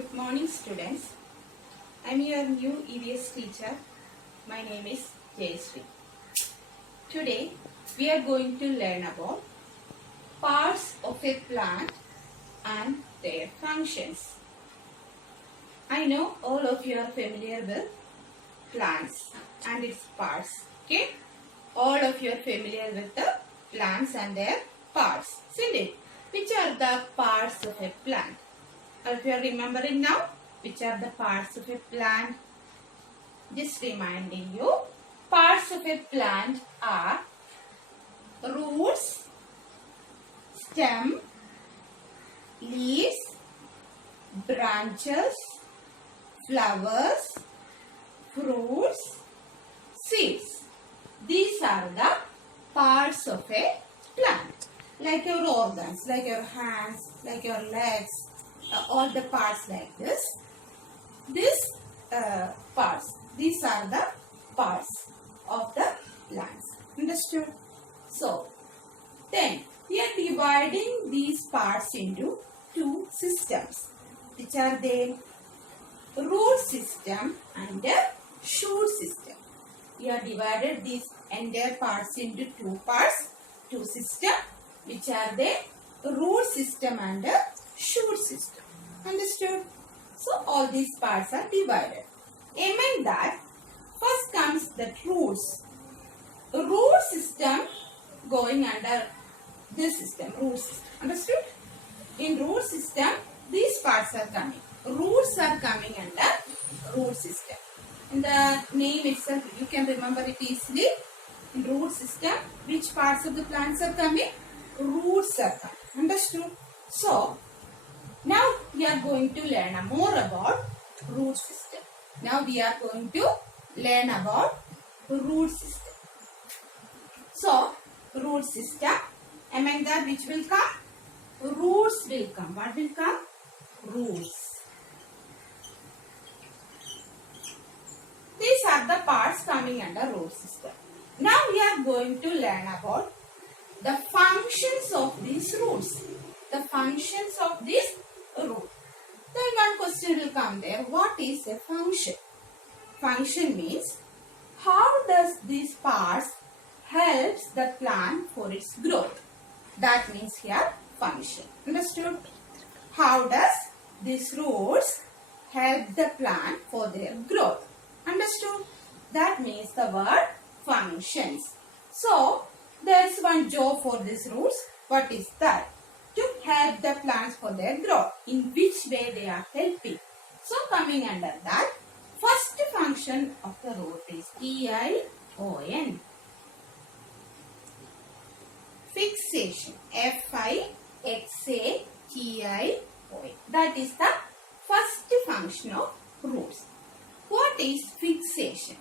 Good morning, students. I am your new EVS teacher. My name is Jayashree. Today we are going to learn about parts of a plant and their functions. I know all of you are familiar with plants and its parts. Okay? All of you are familiar with the plants and their parts, isn't it? Which are the parts of a plant? If you are remembering now, which are the parts of a plant? Just reminding you, parts of a plant are roots, stem, leaves, branches, flowers, fruits, seeds. These are the parts of a plant. Like your organs, like your hands, like your legs, all the parts like this. These parts, these are the parts of the plants. Understood? So, then we are dividing these parts into two systems. Which are they? Root system and the shoot system. We have divided these entire parts into two parts, two systems. Which are the root system and the shoot system. Understood? So all these parts are divided. Among that, first comes the roots. Root system going under this system, root system. Understood? In root system, these parts are coming. Roots are coming under root system. In the name itself, you can remember it easily. In root system, which parts of the plants are coming? Roots are coming. Understood? So, now we are going to learn more about root system. Now we are going to learn about root system. So, root system, among that which will come? Roots will come. What will come? Roots. These are the parts coming under root system. Now we are going to learn about the functions of these roots. The functions of this root. Then one question will come there. What is a function? Function means how does these parts helps the plant for its growth? That means here function. Understood? How does these roots help the plant for their growth? Understood? That means the word functions. So, there is one job for these roots. What is that? To help the plants for their growth. In which way they are helping? So, coming under that, first function of the root is F-I-O-N. Fixation. F-I-X-A-T-I-O-N. That is the first function of roots. What is fixation?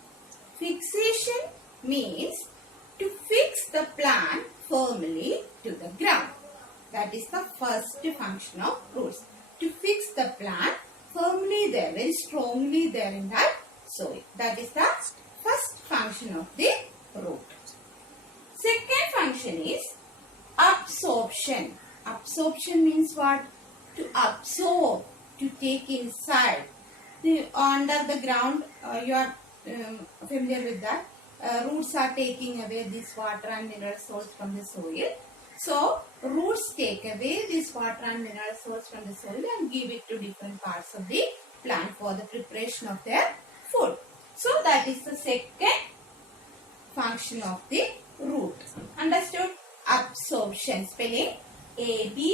Fixation means to fix the plant firmly to the ground. That is the first function of roots. To fix the plant firmly there, very strongly there in that soil. That is the first function of the root. Second function is absorption. Absorption means what? To absorb, to take inside. Under the ground, you are familiar with that. Roots are taking away this water and mineral salts from the soil. So, roots take away this water and mineral salts from the soil and give it to different parts of the plant for the preparation of their food. So, that is the second function of the root. Understood? Absorption. Spelling A-B-S-O-R-P-T-I-O-N.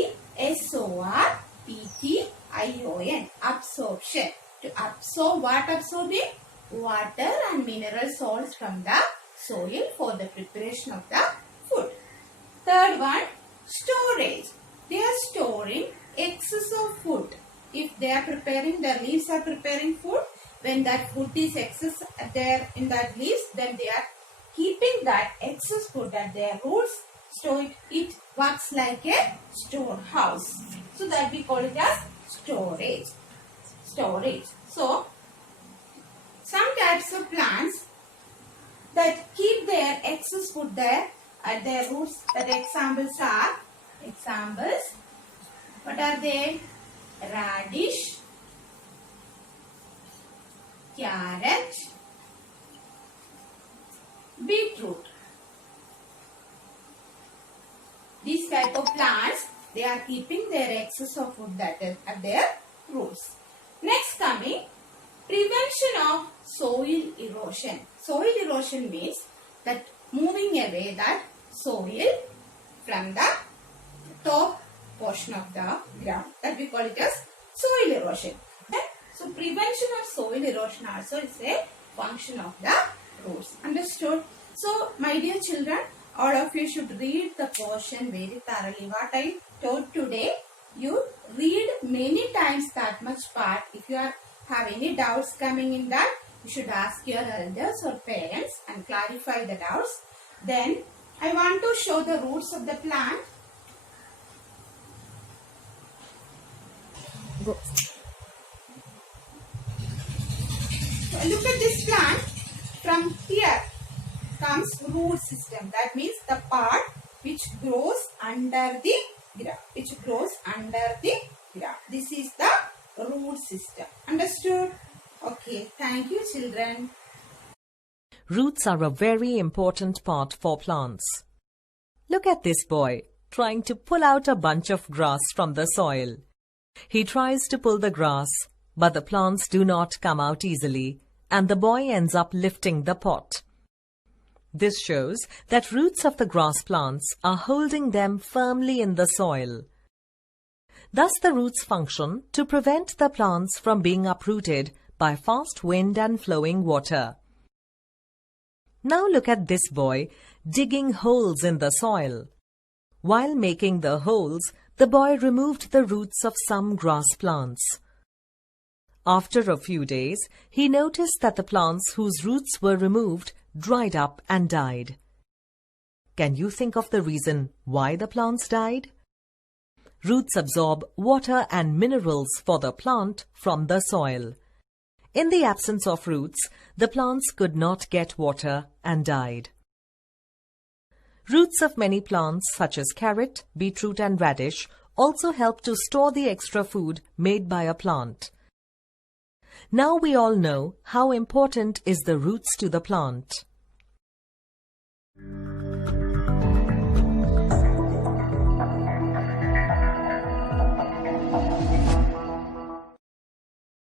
Absorption. To absorb what absorbing? Water and mineral salts from the soil for the preparation of the food. Third one, storage. They are storing excess of food. If they are preparing, the leaves are preparing food. When that food is excess there in that leaves, then they are keeping that excess food at their roots. So it works like a storehouse. So that we call it as storage. Storage. So, some types of plants that keep their excess food there at their roots, that examples are, what are they? Radish, carrot, beetroot. These type of plants, they are keeping their excess of food that is at their roots. Next coming, prevention of soil erosion. Soil erosion means that moving away that soil from the top portion of the ground. That we call it as soil erosion. Okay? So prevention of soil erosion also is a function of the roots. Understood? So my dear children, all of you should read the portion very thoroughly. What I taught today, you read many times that much part. If you have any doubts coming in that, you should ask your elders or parents and clarify the doubts. Then I want to show the roots of the plant. Go. So look at this plant. From here comes root system. That means the part which grows under the ground. This is the root system. Understood? Okay. Thank you, children. Roots are a very important part for plants. Look at this boy trying to pull out a bunch of grass from the soil. He tries to pull the grass, but the plants do not come out easily, and the boy ends up lifting the pot. This shows that roots of the grass plants are holding them firmly in the soil. Thus the roots function to prevent the plants from being uprooted by fast wind and flowing water. Now look at this boy digging holes in the soil. While making the holes, the boy removed the roots of some grass plants. After a few days, he noticed that the plants whose roots were removed dried up and died. Can you think of the reason why the plants died? Roots absorb water and minerals for the plant from the soil. In the absence of roots, the plants could not get water and died. Roots of many plants such as carrot, beetroot and radish also help to store the extra food made by a plant. Now we all know how important is the roots to the plant.